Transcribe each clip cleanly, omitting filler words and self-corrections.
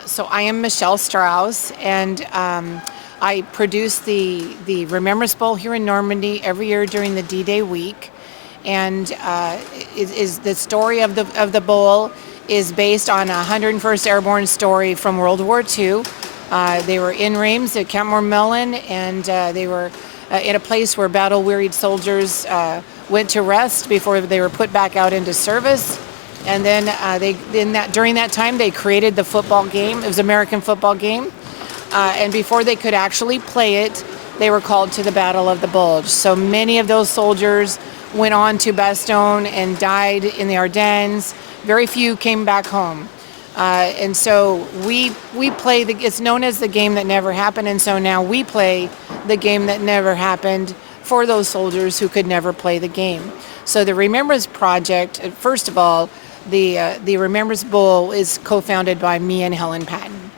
So I am Michelle Strauss, and I produce the Remembrance Bowl here in Normandy every year during the D-Day week. And is the story of the bowl is based on a 101st Airborne story from World War II. They were in Reims at Camp Mormellen, and they were in a place where battle-wearied soldiers went to rest before they were put back out into service. And then during that time, they created the football game. It was an American football game. And before they could actually play it, they were called to the Battle of the Bulge. So many of those soldiers went on to Bastogne and died in the Ardennes. Very few came back home. And so we play, it's known as the game that never happened. And so now we play the game that never happened for those soldiers who could never play the game. So the Remembrance Project, first of all, the Remembrance Bowl is co-founded by me and Helen Patton.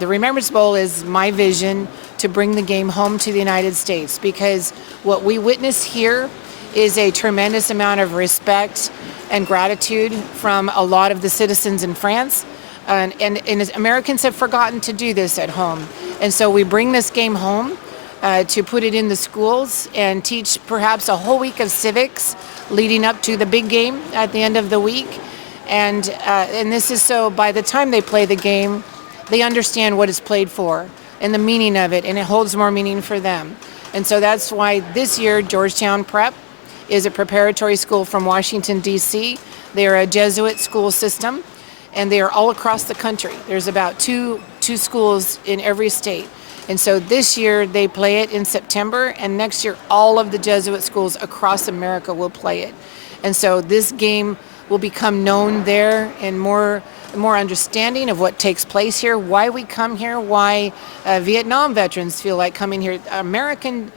The Remembrance Bowl is my vision to bring the game home to the United States, because what we witness here is a tremendous amount of respect and gratitude from a lot of the citizens in France. And Americans have forgotten to do this at home. And so we bring this game home to put it in the schools and teach perhaps a whole week of civics leading up to the big game at the end of the week. And this is so by the time they play the game, they understand what it's played for and the meaning of it, and it holds more meaning for them. And so that's why this year Georgetown Prep is a preparatory school from Washington, D.C. They're a Jesuit school system, and they are all across the country. There's about two schools in every state. And so this year they play it in September, and next year all of the Jesuit schools across America will play it. And so this game will become known there, and more understanding of what takes place here, why we come here, why Vietnam veterans feel like coming here. American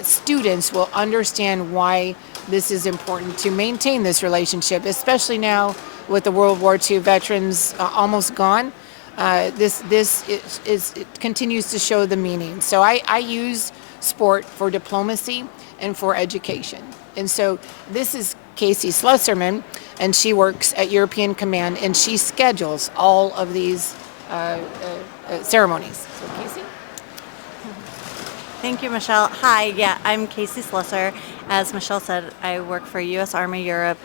students will understand why this is important to maintain this relationship, especially now with the World War II veterans almost gone. It continues to show the meaning. So I use sport for diplomacy and for education. And so this is Casey Slusserman, and she works at European Command, and she schedules all of these ceremonies. So Casey? Thank you, Michelle. Hi, yeah, I'm Casey Slusser. As Michelle said, I work for U.S. Army Europe,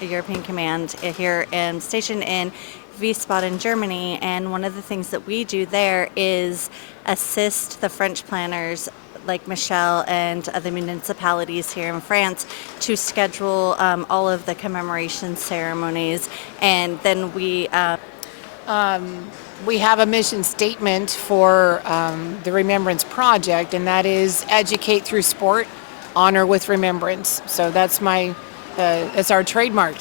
European Command here, and stationed in Wiesbaden, Germany. And one of the things that we do there is assist the French planners like Michelle and other municipalities here in France to schedule all of the commemoration ceremonies. And then we have a mission statement for the Remembrance Project, and that is educate through sport, honor with remembrance. So that's it's our trademark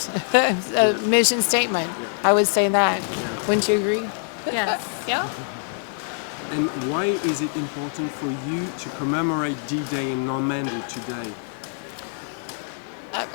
mission statement. I would say that. Wouldn't you agree? Yes. Yeah. And why is it important for you to commemorate D-Day in Normandy today?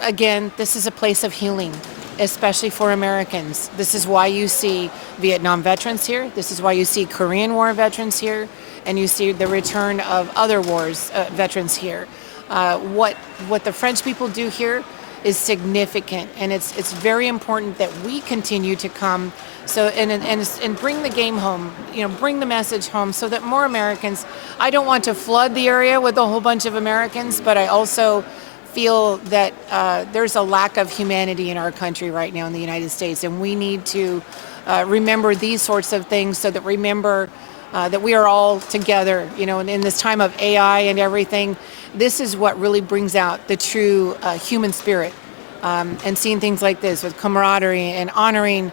Again, this is a place of healing, especially for Americans. This is why you see Vietnam veterans here. This is why you see Korean War veterans here, and you see the return of other wars veterans here. What the French people do here is significant, and it's very important that we continue to come and bring the game home, bring the message home so that more Americans. I don't want to flood the area with a whole bunch of Americans, but I also feel that there's a lack of humanity in our country right now in the United States, and we need to remember these sorts of things so that that we are all together, in this time of AI and everything. This is what really brings out the true human spirit, and seeing things like this with camaraderie and honoring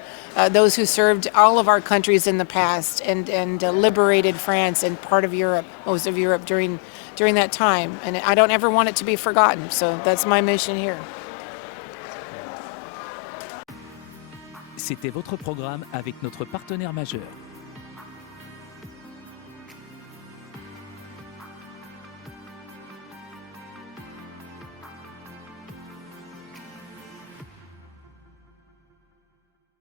those who served all of our countries in the past and liberated France and part of Europe, most of Europe during that time. And I don't ever want it to be forgotten. So that's my mission here. C'était votre programme avec notre partenaire majeur.